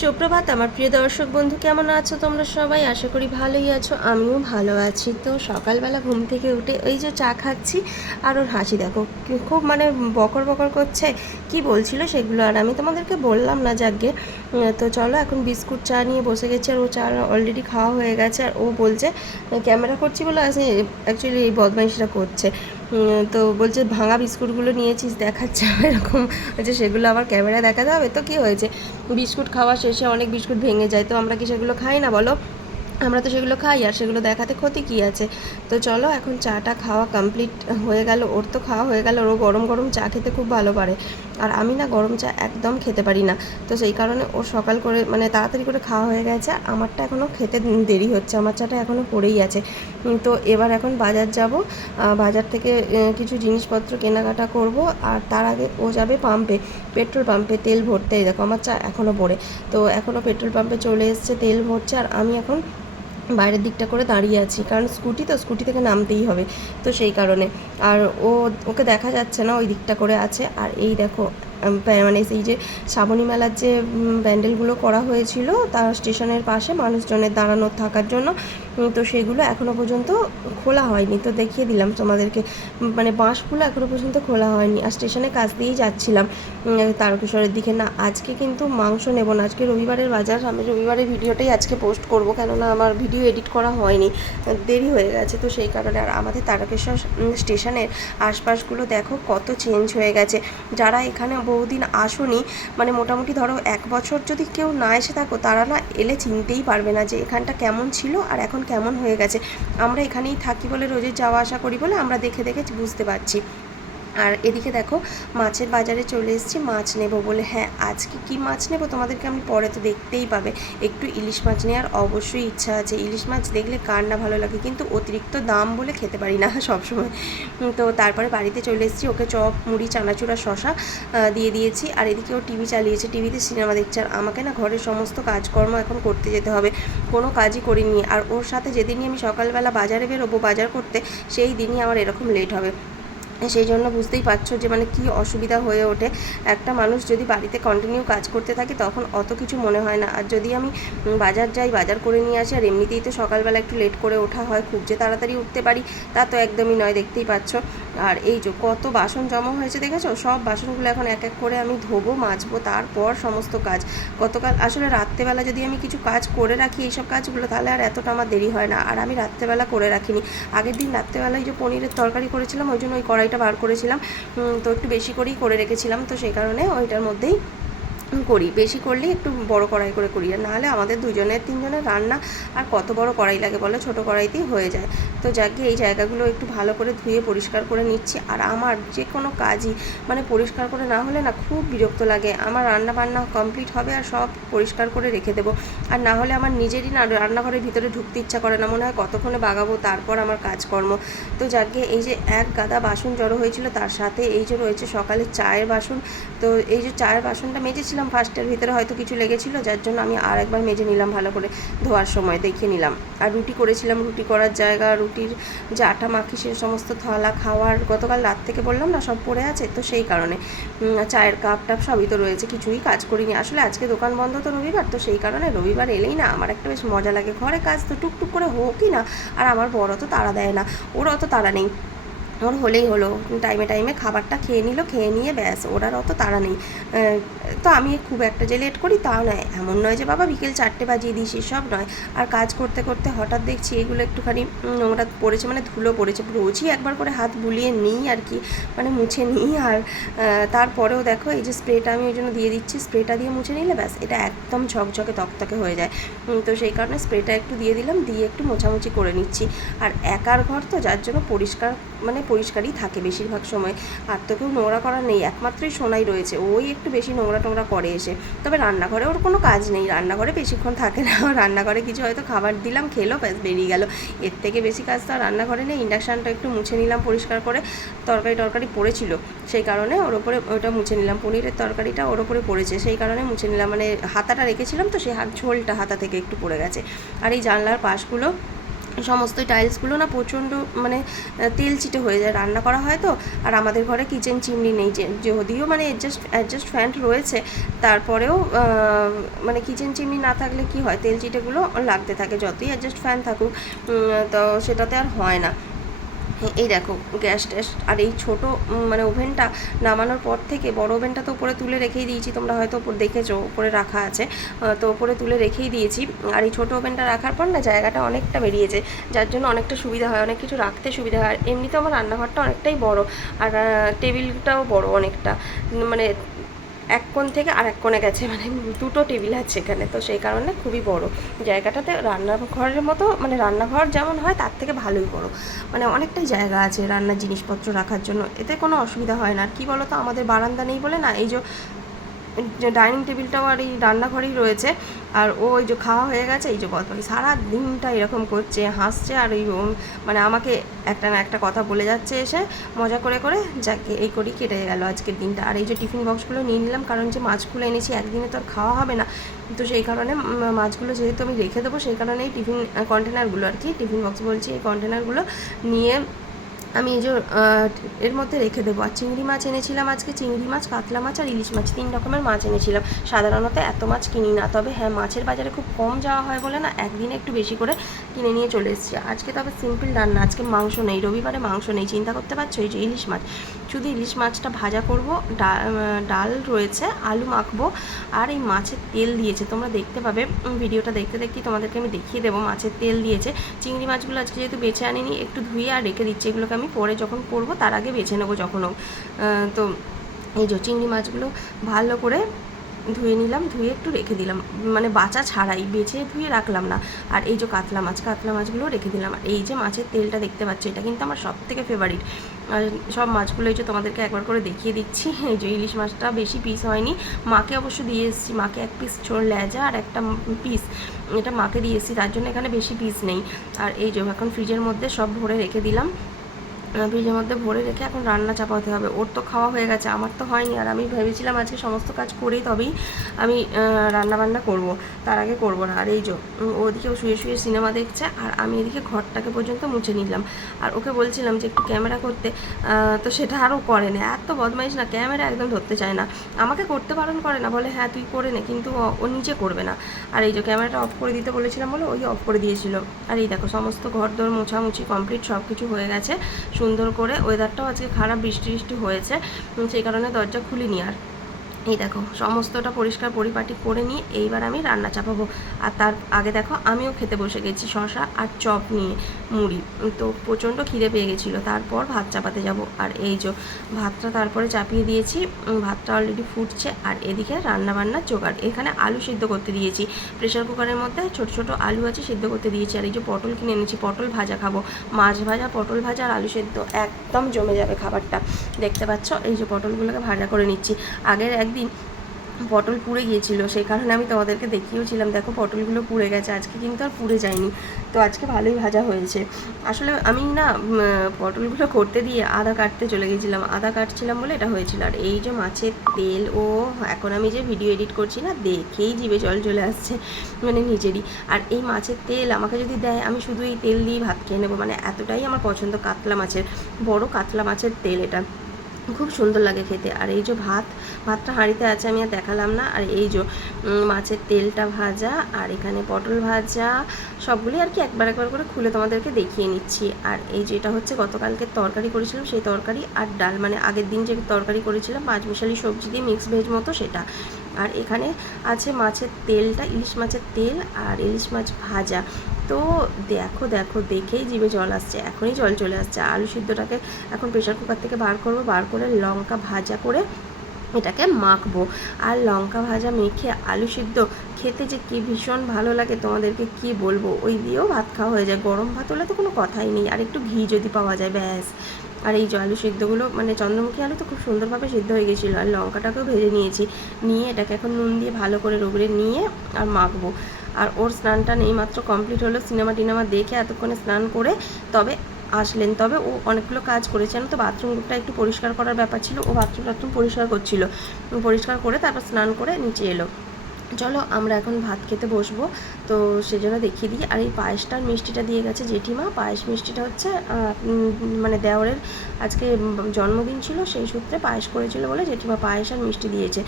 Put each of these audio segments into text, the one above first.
সুপ্রভাত আমার প্রিয় দর্শক বন্ধু, কেমন আছো তোমরা সবাই? আশা করি ভালোই আছো, আমিও ভালো আছি। তো সকালবেলা ঘুম থেকে উঠে ওই যে চা খাচ্ছি, আর ওর হাসি দেখো, খুব মানে বকর বকর করছে। কি বলছিল সেগুলো আর আমি তোমাদেরকে বললাম না, যাকগে। তো চলো এখন বিস্কুট চা নিয়ে বসে গেছে, আর ও চা অলরেডি খাওয়া হয়ে গেছে। আর ও বলছে ক্যামেরা করছি বলে আসে, অ্যাকচুয়ালি এই বদমাইশটা করছে। তো বলছে ভাঙা বিস্কুটগুলো নিয়েছিস দেখাচ্ছে এরকম হচ্ছে, সেগুলো আবার ক্যামেরা দেখাতে হবে তো কী হয়েছে? বিস্কুট খাওয়া শেষে অনেক বিস্কুট ভেঙে যায়, তো আমরা কি সেগুলো খাই না বলো? আমরা তো সেগুলো খাই, আর সেগুলো দেখাতে ক্ষতি কী আছে? তো চলো এখন চাটা খাওয়া কমপ্লিট হয়ে গেল, ওর তো খাওয়া হয়ে গেল। ও গরম গরম চা খেতে খুব ভালো পারে, আর আমি না গরম চা একদম খেতে পারি না। তো সেই কারণে ওর সকাল করে মানে তাড়াতাড়ি করে খাওয়া হয়ে গেছে, আর আমারটা এখনও খেতে দেরি হচ্ছে, আমার চাটা এখনও পড়েই আছে। তো এবার এখন বাজার যাব, বাজার থেকে কিছু জিনিসপত্র কেনাকাটা করব। আর তার আগে ও যাবে পাম্পে, পেট্রোল পাম্পে তেল ভরতে। এই দেখো আমার চা এখনও পড়ে, তো এখনও পেট্রোল পাম্পে চলে এসছে, তেল ভরছে। আর আমি এখন বাইরের দিকটা করে দাঁড়িয়ে আছি, কারণ স্কুটি থেকে নামতেই হবে, তো সেই কারণে। আর ওকে দেখা যাচ্ছে না, ওই দিকটা করে আছে। আর এই দেখো মানে সেই যে শ্রাবণী মেলার যে প্যান্ডেলগুলো করা হয়েছিল তার স্টেশনের পাশে মানুষজনের দাঁড়ানো থাকার জন্য, তো সেগুলো এখনও পর্যন্ত খোলা হয়নি। তো দেখিয়ে দিলাম তোমাদেরকে, মানে বাঁশগুলো এখনও পর্যন্ত খোলা হয়নি। আর স্টেশনের কাছ দিয়েই যাচ্ছিলাম তারকেশ্বরের দিকে। না আজকে কিন্তু মাংস নেব না, আজকে রবিবারের বাজার, আমি রবিবারের ভিডিওটাই আজকে পোস্ট করব, কেননা আমার ভিডিও এডিট করা হয়নি, দেরি হয়ে গেছে, তো সেই কারণে। আর আমাদের তারকেশ্বর স্টেশনের আশপাশগুলো দেখো কত চেঞ্জ হয়ে গেছে। যারা এখানে বহুদিন আসোনি, মানে মোটামুটি ধরো 1 বছর যদি কেউ না এসে থাকো, তারা না এলে চিনতেই পারবে না যে এখানটা কেমন ছিল আর এখন কেমন হয়ে গেছে। আমরা এখানেই থাকি বলে, রোজের যাওয়া আসা করি বলে আমরা দেখে দেখে বুঝতে পারছি। আর এদিকে দেখো মাছের বাজারে চলে এসেছি মাছ নেব বলে। হ্যাঁ, আজকে কি মাছ নেব তোমাদেরকে আমি পরে তো দেখতেই পাবে। একটু ইলিশ মাছ নেওয়ার অবশ্যই ইচ্ছা আছে, ইলিশ মাছ দেখলে কার না ভালো লাগে, কিন্তু অতিরিক্ত দাম বলে খেতে পারি না সবসময়। তো তারপরে বাড়িতে চলে এসেছি, ওকে চপ মুড়ি চানাচুর আর শশা দিয়ে দিয়েছি। আর এদিকে ও টিভি চালিয়েছে, টিভিতে সিনেমা দেখছে। আর আমাকে না ঘরের সমস্ত কাজকর্ম এখন করতে যেতে হবে, কোনো কাজই করিনি। আর ওর সাথে যেদিনই আমি সকালবেলা বাজারে বেরোবো বাজার করতে, সেই দিনই আমার এরকম লেট হবে। সেই জন্য বুঝতেই পারছো যে মানে কী অসুবিধা হয়ে ওঠে। একটা মানুষ যদি বাড়িতে কন্টিনিউ কাজ করতে থাকে তখন অত কিছু মনে হয় না, আর যদি আমি বাজার যাই, বাজার করে নিয়ে আসি, আর এমনিতেই তো সকালবেলা একটু লেট করে ওঠা হয়, খুব যে তাড়াতাড়ি উঠতে পারি তা তো একদমই নয়, দেখতেই পাচ্ছ। আর এই যে কত বাসন জমা হয়েছে দেখেছো, সব বাসনগুলো এখন এক এক করে আমি ধোবো, মাজবো, তারপর সমস্ত কাজ। গতকাল আসলে রাত্রেবেলা যদি আমি কিছু কাজ করে রাখি এইসব কাজগুলো, তাহলে আর এতটা আমার দেরি হয় না। আর আমি রাত্রেবেলা করে রাখিনি, আগের দিন রাত্রেবেলায় যে পনিরের তরকারি করেছিলাম, ওই জন্য ওই কড়াইটা বার করেছিলাম, তো একটু বেশি করেই করে রেখেছিলাম, তো সেই কারণে ওইটার মধ্যেই করি। বেশি করলেই একটু বড় কড়াই করে করি, আর নাহলে আমাদের দুজনের তিনজনের রান্না আর কত বড় কড়াই লাগে বলো, ছোটো কড়াইতেই হয়ে যায়। তো যাকে এই জায়গাগুলো একটু ভালো করে ধুয়ে পরিষ্কার করে নিচ্ছি। আর আমার যে কোনো কাজই মানে পরিষ্কার করে না হলে না খুব বিরক্ত লাগে। আমার রান্না বান্না কমপ্লিট হবে আর সব পরিষ্কার করে রেখে দেবো, আর না হলে আমার নিজেরই না রান্নাঘরের ভিতরে ঢুকতে ইচ্ছা করে না, মনে হয় কতক্ষণে বাগাবো তারপর আমার কাজকর্ম। তো যাকে এই যে এক গাদা বাসন জড়ো হয়েছিল, তার সাথে এই যে রয়েছে সকালে চায়ের বাসন। তো এই যে চায়ের বাসনটা মেজেছিলাম, ফার্স্টের ভিতরে হয়তো কিছু লেগেছিলো, যার জন্য আমি আর একবার মেজে নিলাম ভালো করে, ধোয়ার সময় দেখিয়ে নিলাম। আর রুটি করেছিলাম, রুটি করার জায়গা, রুটির যে আটা মাখি সে সমস্ত থালা, খাওয়ার গতকাল রাত থেকে বললাম না সব পড়ে আছে, তো সেই কারণে চায়ের কাপ টাপ সবই তো রয়েছে, কিছুই কাজ করিনি। আসলে আজকে দোকান বন্ধ তো রবিবার, তো সেই কারণে রবিবার এলেই না আমার একটা বেশ মজা লাগে, ঘরে কাজ তো টুকটুক করে হোকই না। আর আমার বড় তো তাড়া দেয় না, ওর অত তাড়া নেই, ওর হলেই হলো, টাইমে টাইমে খাবারটা খেয়ে নিল, খেয়ে নিয়ে ব্যাস, ওর আর অত তাড়া নেই। তো আমি খুব একটা যে লেট করি তাও নয়, এমন নয় যে বাবা বিকেল 4টে বাজিয়ে দিই, সেসব নয়। আর কাজ করতে করতে হঠাৎ দেখছি এগুলো একটুখানি নোংরা পড়েছে, মানে ধুলো পড়েছে, রোজই একবার করে হাত বুলিয়ে নিই আর কি, মানে মুছে নিই। আর তারপরেও দেখো এই যে স্প্রেটা আমি ওই জন্য দিয়ে দিচ্ছি, স্প্রেটা দিয়ে মুছে নিলে ব্যাস এটা একদম ঝকঝকে তকতকে হয়ে যায়। তো সেই কারণে স্প্রেটা একটু দিয়ে দিলাম, দিয়ে একটু মোছামুছি করে নিচ্ছি। আর একার ঘর তো, যার জন্য পরিষ্কার মানে পরিষ্কারই থাকে বেশিরভাগ সময়। আর তো কেউ নোংরা করা নেই, একমাত্রই সোনাই রয়েছে, ওই একটু বেশি নোংরা টোংরা করে এসে। তবে রান্নাঘরে ওর কোনো কাজ নেই, রান্নাঘরে বেশিক্ষণ থাকে না, রান্নাঘরে কিছু হয়তো খাবার দিলাম, খেলো, ব্যাস বেরিয়ে গেল, এর থেকে বেশি কাজ তো আর রান্নাঘরে নেই। ইন্ডাকশানটা একটু মুছে নিলাম পরিষ্কার করে, তরকারি পড়েছিল, সেই কারণে ওর ওপরে ওটা মুছে নিলাম, পনিরের তরকারিটা ওর ওপরে পড়েছে সেই কারণে মুছে নিলাম, মানে হাতাটা রেখেছিলাম তো সেই ঝোলটা হাতা থেকে একটু পড়ে গেছে। আর এই জানলার পাশগুলো সমস্ত টাইলসগুলো না প্রচণ্ড মানে তেল চিটে হয়ে যায়, রান্না করা হয় তো। আর আমাদের ঘরে কিচেন চিমনি নেই, যে যদিও মানে অ্যাডজাস্ট ফ্যান রয়েছে, তারপরেও মানে কিচেন চিমনি না থাকলে কি হয়, তেল চিটেগুলো লাগতে থাকে, যতই অ্যাডজাস্ট ফ্যান থাকুক, তো সেটাতে আর হয় না। এই দেখো গ্যাস ট্যাস, আর এই ছোটো মানে ওভেনটা নামানোর পর থেকে, বড় ওভেনটা তো উপরে তুলে রেখেই দিয়েছি, তোমরা হয়তো উপর দেখেছো উপরে রাখা আছে, তো উপরে তুলে রেখেই দিয়েছি। আর এই ছোটো ওভেনটা রাখার পর না জায়গাটা অনেকটা বেরিয়েছে, যার জন্য অনেকটা সুবিধা হয়, অনেক কিছু রাখতে সুবিধা হয়। আর এমনিতেও আমার রান্নাঘরটা অনেকটাই বড়, আর টেবিলটাও বড় অনেকটা, মানে এক কোণ থেকে আর এক কোণে গেছে, মানে দুটো টেবিল আছে এখানে, তো সেই কারণে খুবই বড় জায়গাটাতে, রান্নাঘরের মতো মানে রান্নাঘর যেমন হয় তার থেকে ভালোই বড়, মানে অনেকটাই জায়গা আছে রান্নার জিনিসপত্র রাখার জন্য, এতে কোনো অসুবিধা হয় না। আর কী বলো তো, আমাদের বারান্দা নেই বলে না, এই যে ডাইনিং টেবিলটাও আর এই রান্নাঘরেই রয়েছে, আর ওই যে খাওয়া হয়ে গেছে, এই যে বদমাইশি সারা দিনটা এরকম করছে, হাসছে, আর এই মানে আমাকে একটা না একটা কথা বলে যাচ্ছে এসে মজা করে করে, যাকে এই করেই কেটে গেল আজকের দিনটা। আর এই যে টিফিন বক্সগুলো নিয়ে নিলাম, কারণ যে মাছগুলো এনেছি একদিনে তো আর খাওয়া হবে না, তো সেই কারণে মাছগুলো যেহেতু আমি রেখে দেবো, সেই কারণে এই টিফিন কন্টেনারগুলো আর কি, টিফিন বক্স বলছি, এই কন্টেনারগুলো নিয়ে আমি এই যে এর মধ্যে রেখে দেবো। আর চিংড়ি মাছ এনেছিলাম আজকে, চিংড়ি মাছ, কাতলা মাছ আর ইলিশ মাছ, 3 রকমের মাছ এনেছিলাম। সাধারণত এত মাছ কিনি না, তবে হ্যাঁ মাছের বাজারে খুব কম যাওয়া হয় বলে না একদিনে একটু বেশি করে কিনে নিয়ে চলে এসেছি। আজকে তবে সিম্পল রান্না, আজকে মাংস নেই, রবিবারে মাংস নেই, চিন্তা করতে পারছো, এই যে ইলিশ মাছ, শুধু ইলিশ মাছটা ভাজা করব, ডাল রয়েছে, আলু মাখবো, আর এই মাছের তেল দিয়েছে, তোমরা দেখতে পাবে ভিডিওটা দেখতে দেখতেই তোমাদেরকে আমি দেখিয়ে দেবো, মাছের তেল দিয়েছে। চিংড়ি মাছগুলো আজকে যেহেতু বেছে আনিনি, একটু ধুয়ে আর রেখে দিচ্ছি, এগুলোকে আমি পরে যখন করবো তার আগে বেছে নেবো যখন হোক। তো এই যে চিংড়ি মাছগুলো ভালো করে ধুয়ে নিলাম, ধুয়ে একটু রেখে দিলাম, মানে বাছা ছাড়াই, বেছে ধুয়ে রাখলাম না। আর এই যে কাতলা মাছগুলো রেখে দিলাম। আর এই যে মাছের তেলটা দেখতে পাচ্ছ, এটা কিন্তু আমার সব থেকে ফেভারিট। আর সব মাছগুলো এই যে তোমাদেরকে একবার করে দেখিয়ে দিচ্ছি, এই যে ইলিশ মাছটা বেশি পিস হয়নি, মাকে অবশ্য দিয়ে এসেছি, মাকে এক পিস লেজা আর একটা পিস, এটা মাকে দিয়ে এসেছি, তার জন্য এখানে বেশি পিস নেই। আর এই যে এখন ফ্রিজের মধ্যে সব ভরে রেখে দিলাম, ফ্রিজের মধ্যে ভরে রেখে এখন রান্না চাপাতে হবে। ওর তো খাওয়া হয়ে গেছে, আমার তো হয়নি, আর আমি ভেবেছিলাম আজকে সমস্ত কাজ করেই তবেই আমি রান্নাবান্না করব, তার আগে করব না। আর এই যে ওদিকেও শুয়ে শুয়ে সিনেমা দেখছে, আর আমি এদিকে ঘরটাকে পর্যন্ত মুছে নিলাম। আর ওকে বলছিলাম যে একটু ক্যামেরা করতে, তো সেটা আরও করে না, এত বদমাইশ না, ক্যামেরা একদম ধরতে চায় না, আমাকে করতে বারণ করে না, বলে হ্যাঁ তুই করে নে, কিন্তু ও নিজে করবে না। আর এই যে ক্যামেরাটা অফ করে দিতে বলেছিলাম বলে ওই অফ করে দিয়েছিল। আর এই দেখো সমস্ত ঘর দর মোছামুছি কমপ্লিট, সব কিছু হয়ে গেছে সুন্দর করে। ওয়েদারটাও আজকে খারাপ, বৃষ্টি হয়েছে, সেই কারণে দরজা খুলিনি। আর এই দেখো সমস্তটা পরিষ্কার পরিপাটি করে নিয়ে এইবার আমি রান্না চাপাবো। আর তার আগে দেখো আমিও খেতে বসে গেছি, শশা আর চপ নিয়ে, মুড়ি, তো প্রচণ্ড খিদে পেয়ে গেছিলো। তারপর ভাত চাপাতে যাব। আর এই যে ভাতটা তারপরে চাপিয়ে দিয়েছি, ভাতটা অলরেডি ফুটছে। আর এদিকে রান্নাবান্নার জোগাড়, এখানে আলু সিদ্ধ করতে দিয়েছি, প্রেশার কুকারের মধ্যে ছোট ছোট আলু আছে, সিদ্ধ করতে দিয়েছি। আর এই যে পটল কিনে এনেছি, পটল ভাজা খাবো, মাছ ভাজা, পটল ভাজা আর আলু সিদ্ধ, একদম জমে যাবে খাবারটা। দেখতে পাচ্ছ এই যে পটলগুলোকে ভাজা করে নিচ্ছি। আগের একদিন পটল পুড়ে গিয়েছিল, সেই কারণে আমি তোমাদেরকে দেখিয়েওছিলাম, দেখো পটলগুলো পুড়ে গেছে, আজকে কিন্তু আর পুড়ে যায়নি, তো আজকে ভালোই ভাজা হয়েছে। আসলে আমি না পটলগুলো করতে দিয়ে আদা কাটতে চলে গেছিলাম, আদা কাটছিলাম বলে এটা হয়েছিল। আর এই যে মাছের তেল, ও এখন আমি যে ভিডিও এডিট করছি না, দেখেই জিভে জল চলে আসছে মানে নিজেরই। আর এই মাছের তেল আমাকে যদি দেয়, আমি শুধু এই তেল দিয়ে ভাত খেয়ে নেবো, মানে এতটাই আমার পছন্দ কাতলা মাছের, বড় কাতলা মাছের তেল, এটা খুব সুন্দর লাগে খেতে। আর এই যে ভাতটা হাঁড়িতে আছে, আমি আর দেখালাম না। আর এই যে মাছের তেলটা ভাজা, আর এখানে পটল ভাজা, সবগুলি আর কি একবার করে খুলে তোমাদেরকে দেখিয়ে নিচ্ছি। আর এই যেটা হচ্ছে গতকালকে তরকারি করেছিলাম, সেই তরকারি আর ডাল, মানে আগের দিন যে তরকারি করেছিলাম পাঁচমিশালি সবজি দিয়ে মিক্স ভেজ মতো, সেটা। আর এখানে আছে মাছের তেলটা, ইলিশ মাছের তেল আর ইলিশ মাছ ভাজা। তো দেখো দেখেই জিভে জল আসছে, এখনই জল চলে আসছে। আলু সিদ্ধটাকে এখন প্রেশার কুকার থেকে বার করবো, বার করে লঙ্কা ভাজা করে এটাকে মাখবো। আর লঙ্কা ভাজা মেখে আলু সিদ্ধ খেতে যে কী ভীষণ ভালো লাগে তোমাদেরকে কি বলবো, ওই দিয়েও ভাত খাওয়া হয়ে যায়, গরম ভাত হলে তো কোনো কথাই নেই, আর একটু ঘি যদি পাওয়া যায় ব্যাস। আর এই যে আলু সিদ্ধগুলো, মানে চন্দ্রমুখী আলু তো খুব সুন্দরভাবে সিদ্ধ হয়ে গেছিলো, আর লঙ্কাটাকেও ভেজে নিয়েছি, নিয়ে এটাকে এখন নুন দিয়ে ভালো করে রগড়ে নিয়ে আর মাখবো। আর ওর স্নানটা এইমাত্র কমপ্লিট হলো, সিনেমা টিনেমা দেখে এতক্ষণে স্নান করে তবে আসলেন। তবে ও অনেকগুলো কাজ করেছেন, তো বাথরুমটা একটু পরিষ্কার করার ব্যাপার ছিল, ও বাথরুম পরিষ্কার করছিল, পরিষ্কার করে তারপর স্নান করে নিচে এলো। চলো আমরা এখন ভাত খেতে বসবো, তো সেজন্য দেখিয়ে দিই। আর এই পায়েসটার মিষ্টিটা দিয়ে গেছে জেঠিমা। পায়েস মিষ্টিটা হচ্ছে মানে দেওরের আজকে জন্মদিন ছিল, সেই সূত্রে পায়েস করেছিল বলে জেঠিমা পায়েস আর মিষ্টি দিয়েছে।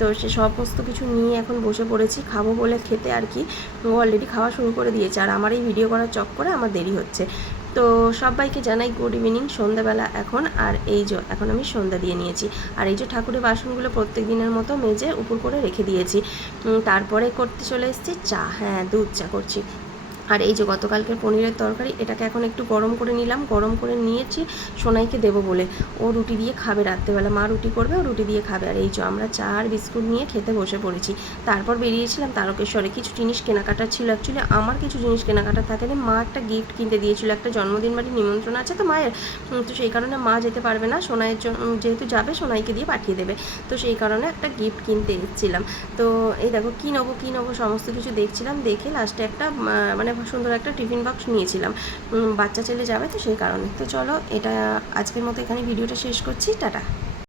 তো সে সমস্ত কিছু নিয়ে এখন বসে পড়েছি খাবো বলে খেতে আর কি। ও অলরেডি খাওয়া শুরু করে দিয়েছে, আর আমার এই ভিডিও করার চক্করে আমার দেরি হচ্ছে। তো সবাইকে জানাই গুড ইভিনিং, সন্ধ্যাবেলা এখন। আর এই যে এখন আমি সন্ধ্যা দিয়ে নিয়েছি। আর এই যে ঠাকুরের বাসনগুলো প্রত্যেক দিনের মতো মেজে উপর করে রেখে দিয়েছি। তারপরে করতে চলে এসেছি চা, হ্যাঁ দুধ চা করছি। আর এই যে গতকালকের পনিরের তরকারি, এটাকে এখন একটু গরম করে নিলাম, গরম করে নিয়েছি সোনাইকে দেবো বলে। ও রুটি দিয়ে খাবে রাত্রেবেলা, মা রুটি করবে, ও রুটি দিয়ে খাবে। আর এই যে আমরা চা আর বিস্কুট নিয়ে খেতে বসে পড়েছি। তারপর বেরিয়েছিলাম তারকেশ্বরে, কিছু জিনিস কেনাকাটা ছিল। অ্যাকচুয়ালি আমার কিছু জিনিস কেনাকাটা থাকেনি, মা একটা গিফট কিনতে দিয়েছিল, একটা জন্মদিন বাড়ির নিমন্ত্রণ আছে তো মায়ের। তো সেই কারণে মা যেতে পারবে না, সোনাইয়ের জন্য যেহেতু যাবে সোনাইকে দিয়ে পাঠিয়ে দেবে। তো সেই কারণে একটা গিফট কিনতে এসেছিলাম। তো এই দেখো কী নেবো সমস্ত কিছু দেখছিলাম, দেখে লাস্টে একটা মানে সুন্দর একটা টিফিন বক্স নিয়েছিলাম। বাচ্চা ছেলে যাবে তো সেই কারণে। তো চলো এটা আজকের মতো এখানে ভিডিওটা শেষ করছি, টাটা।